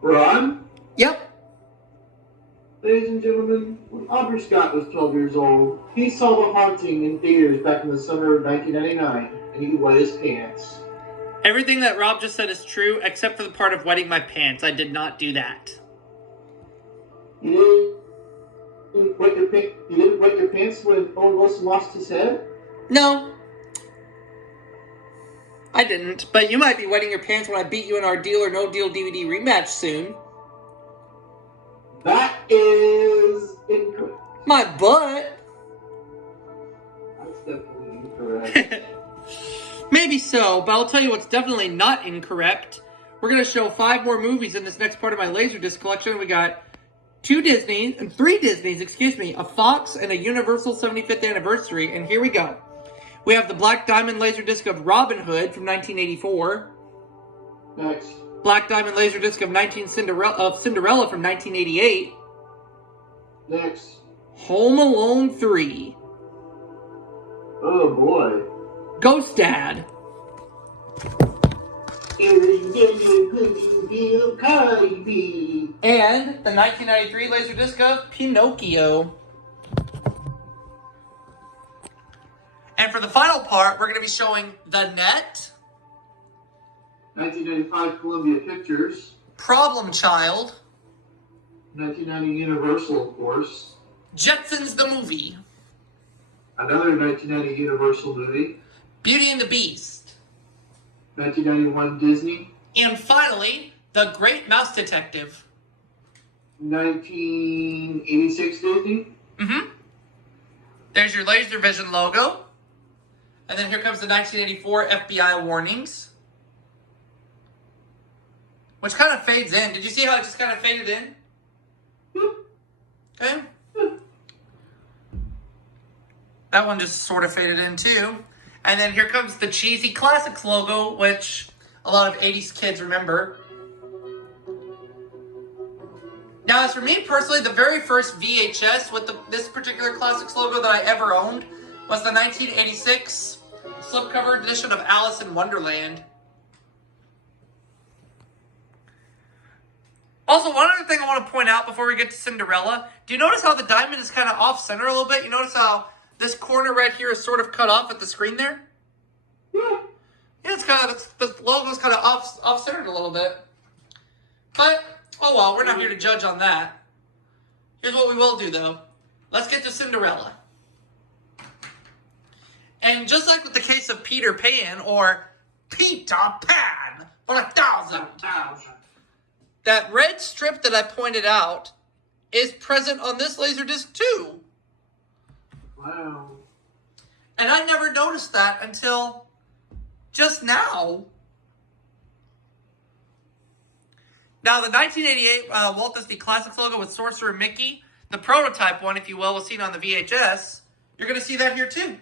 Ron? Yep. Ladies and gentlemen, when Aubrey Scott was 12 years old, he saw The Haunting in theaters back in the summer of 1999, and he wet his pants. Everything that Rob just said is true, except for the part of wetting my pants. I did not do that. You didn't wet your pants when Owen Wilson lost his head? No. I didn't, but you might be wetting your pants when I beat you in our Deal or No Deal DVD rematch soon. That is incorrect. My butt. That's definitely incorrect. Maybe so, but I'll tell you what's definitely not incorrect. We're going to show 5 more movies in this next part of my LaserDisc collection. We got 3 Disneys, a Fox and a Universal 75th anniversary, and here we go. We have the Black Diamond LaserDisc of Robin Hood from 1984. Next. Black Diamond LaserDisc of Cinderella from 1988. Next. Home Alone 3. Oh boy. Ghost Dad. And the 1993 LaserDisc of Pinocchio. And for the final part, we're going to be showing The Net, 1995 Columbia Pictures, Problem Child, 1990 Universal, of course, Jetsons the Movie, another 1990 Universal movie, Beauty and the Beast, 1991 Disney, and finally, The Great Mouse Detective. 1986 Disney. Mm-hmm. There's your LaserVision logo. And then here comes the 1984 FBI warnings. Which kind of fades in. Did you see how it just kind of faded in? Okay. That one just sort of faded in too. And then here comes the cheesy classics logo, which a lot of 80s kids remember. Now, as for me personally, the very first VHS with this particular classics logo that I ever owned was the 1986 slipcover edition of Alice in Wonderland. Also, one other thing I want to point out before we get to Cinderella. Do you notice how the diamond is kind of off-center a little bit? You notice how this corner right here is sort of cut off at the screen there? Yeah. Yeah, it's kind of, the logo's kind of off-centered a little bit. But, oh well, we're not here to judge on that. Here's what we will do, though. Let's get to Cinderella. And just like with the case of Peter Pan, or Peter Pan for 1,000, that red strip that I pointed out is present on this LaserDisc too. Wow. And I never noticed that until just now. Now, the 1988 Walt Disney Classics logo with Sorcerer Mickey, the prototype one, if you will, was seen on the VHS. You're going to see that here too.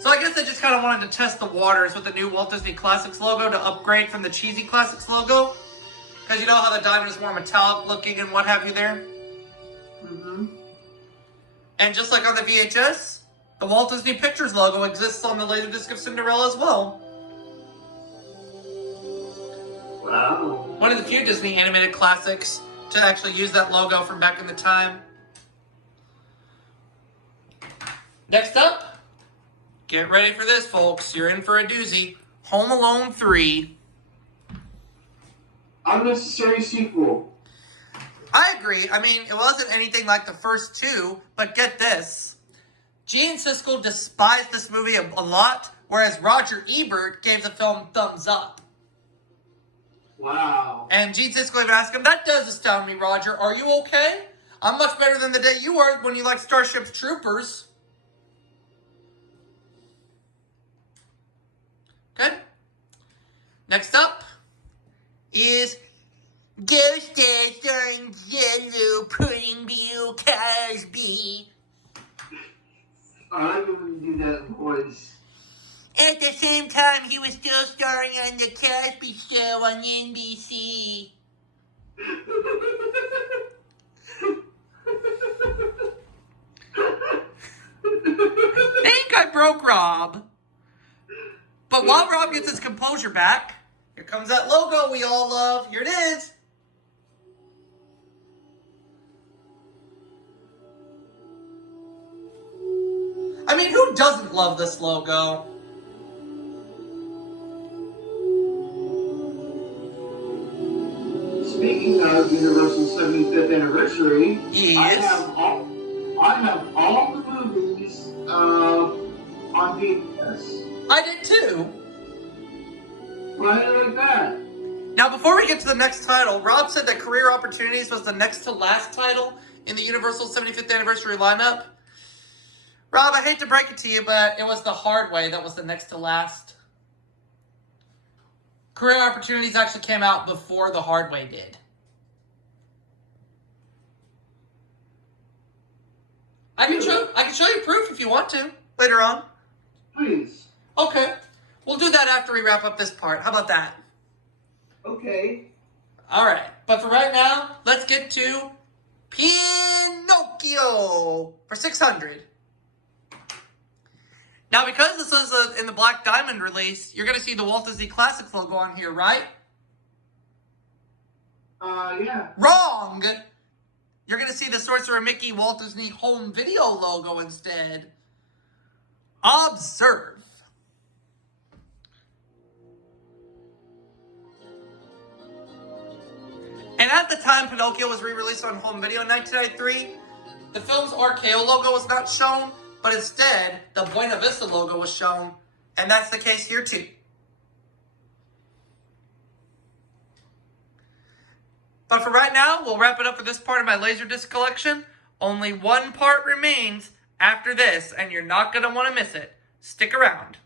So I guess I just kind of wanted to test the waters with the new Walt Disney Classics logo to upgrade from the cheesy Classics logo. Because you know how the diamond is more metallic looking and what have you there? Mm-hmm. And just like on the VHS, the Walt Disney Pictures logo exists on the LaserDisc of Cinderella as well. Wow. One of the few Disney animated classics to actually use that logo from back in the time. Next up, get ready for this, folks. You're in for a doozy. Home Alone 3. Unnecessary sequel. I agree. I mean, it wasn't anything like the first two, but get this. Gene Siskel despised this movie a lot, whereas Roger Ebert gave the film thumbs up. Wow. And Gene Siskel even asked him, "That does astound me, Roger. Are you okay? I'm much better than the day you were when you liked Starship Troopers." Okay. Next up is Ghost Dad starring Jello Pudding Bill Cosby. I wouldn't do that voice. At the same time, he was still starring on The Cosby Show on NBC. I think I broke Rob. But while Rob gets his composure back, Here comes that logo we all love. Here it is. I mean, who doesn't love this logo? Speaking of Universal's 75th anniversary, yes. I have all the movies on VHS. I did too. Why do you like that? Now, before we get to the next title, Rob said that Career Opportunities was the next to last title in the Universal 75th anniversary lineup. Rob, I hate to break it to you, but it was The Hard Way that was the next to last. Career Opportunities actually came out before The Hard Way did. I can show you proof if you want to later on. Please. Okay. We'll do that after we wrap up this part. How about that? Okay. All right. But for right now, let's get to Pinocchio for 600. Now, because this is in the Black Diamond release, you're going to see the Walt Disney Classics logo on here, right? Yeah. Wrong! You're going to see the Sorcerer Mickey Walt Disney Home Video logo instead. Observe. And at the time Pinocchio was re-released on home video in 1993, the film's RKO logo was not shown, but instead, the Buena Vista logo was shown, and that's the case here too. But for right now, we'll wrap it up for this part of my LaserDisc collection. Only one part remains after this, and you're not going to want to miss it. Stick around.